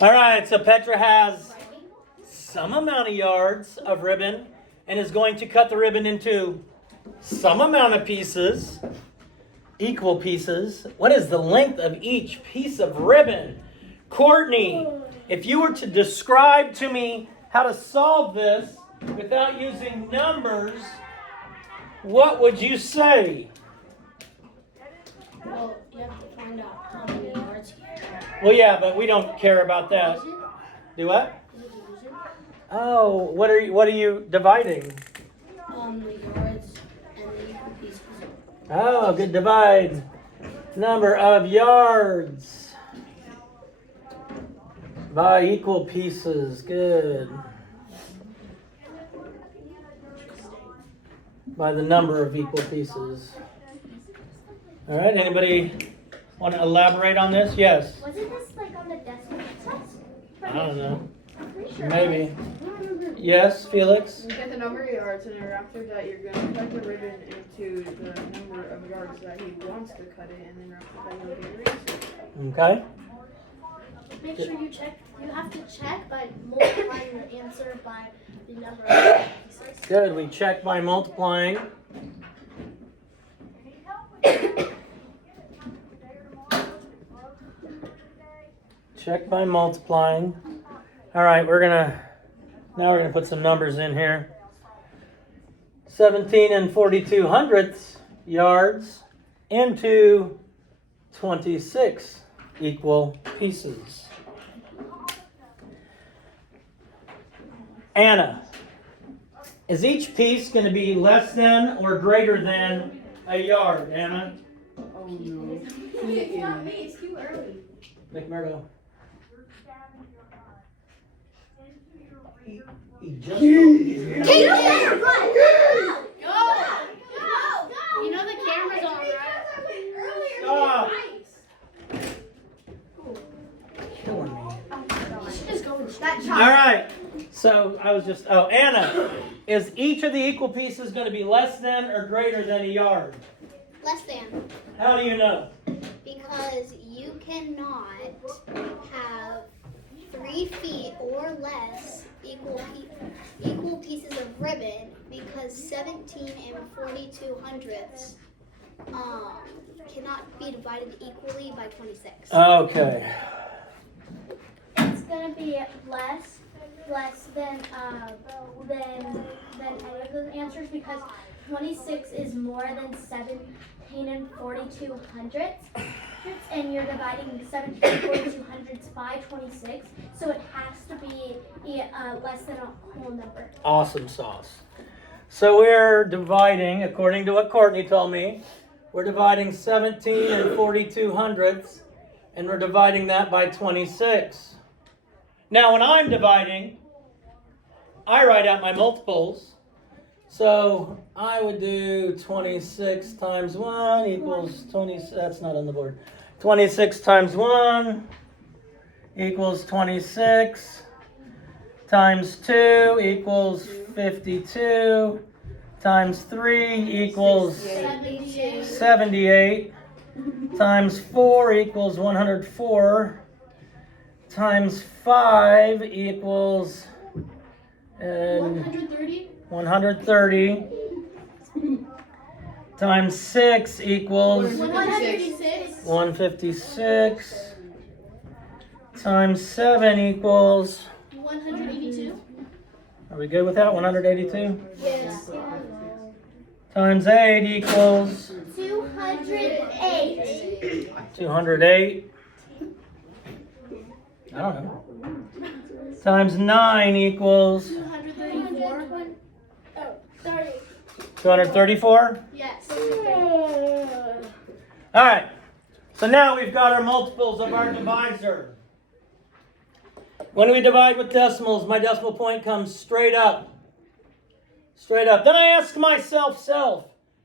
All right, so Petra has some amount of yards of ribbon and is going to cut the ribbon into some amount of pieces, equal pieces. What is the length of each piece of ribbon? Courtney, if you were to describe to me how to solve this without using numbers, what would you say? Well, you have to find out how many yards you have. Well, yeah, but we don't care about that. Do what? Oh, what are you dividing? The yards and the equal pieces. Oh, good divide. Number of yards by equal pieces. Good. By the number of equal pieces. All right, anybody want to elaborate on this? Yes. Wasn't this like on the decimal test? I don't know. I'm pretty sure. Maybe. Yes, Felix? You get the number of yards, and then after that, you're going to cut the ribbon into the number of yards that he wants to cut it, and then after that, you'll get your answer. Okay. Make sure you check. You have to check by multiplying your answer by the number of pieces. Good. We check by multiplying. Check by multiplying. All right, we're gonna put some numbers in here. 17 and 42 hundredths yards into 26 equal pieces. Anna, is each piece going to be less than or greater than a yard, Anna? Oh no. It's not me. It's too early. McMurdo. He just Run! Go! Go! You know the camera's on, right? Stop! Killing me. You should just go and That All right. So Anna, is each of the equal pieces going to be less than or greater than a yard? Less than. How do you know? Because you cannot have 3 feet or less equal pieces of ribbon, because 17 and 42 hundredths cannot be divided equally by 26. Okay. It's gonna be less than any of those answers, because 26 is more than 17 and 42 hundredths, and you're dividing 17 and 42 hundredths by 26, so it has to be less than a whole number. Awesome sauce. So we're dividing, according to what Courtney told me, we're dividing 17 and 42 hundredths, and we're dividing that by 26. Now, when I'm dividing, I write out my multiples. So I would do 26 times 1 equals 20. That's not on the board. 26 times 1 equals 26. Times 2 equals 52. Times 3 equals 78. Times 4 equals 104. Times 5 equals 130? 130. Times 6 equals 156? 156. Times 7 equals, 182? are we good with that? 182? Yes. Times 8 equals 208. 208. I don't know. Times 9 equals 234? 30. 234? Yes. All right. So now we've got our multiples of our divisor. When we divide with decimals, my decimal point comes straight up. Straight up. Then I ask myself,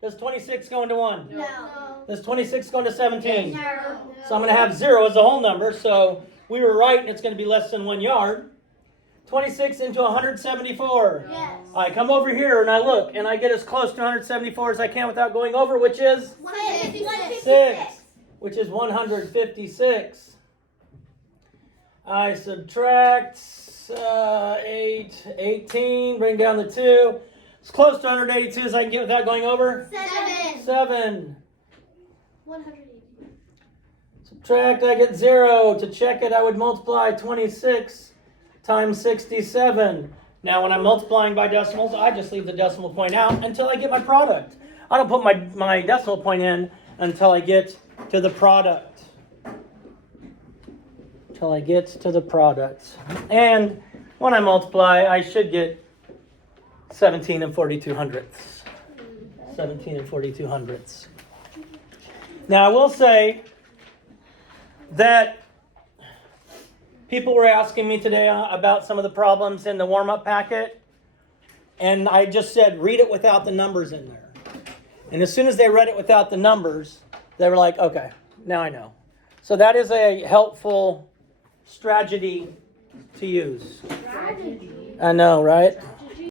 does 26 go into 1? No. Does 26 go into 17? No. So I'm going to have 0 as a whole number. So we were right, and it's going to be less than 1 yard. 26 into 174. Yes. I come over here and I look, and I get as close to 174 as I can without going over, which is 156. 6, which is 156. I subtract 18, bring down the 2. As close to 182 as I can get without going over. 7. 7. 180. Subtract, I get 0. To check it, I would multiply 26 times 67. Now, when I'm multiplying by decimals, I just leave the decimal point out until I get my product. I don't put my decimal point in until I get to the product. Until I get to the product. And when I multiply, I should get 17 and 42 hundredths. 17 and 42 hundredths. Now, I will say that people were asking me today about some of the problems in the warm-up packet, and I just said, read it without the numbers in there. And as soon as they read it without the numbers, they were like, okay, now I know. So that is a helpful strategy to use. Strategy. I know, right?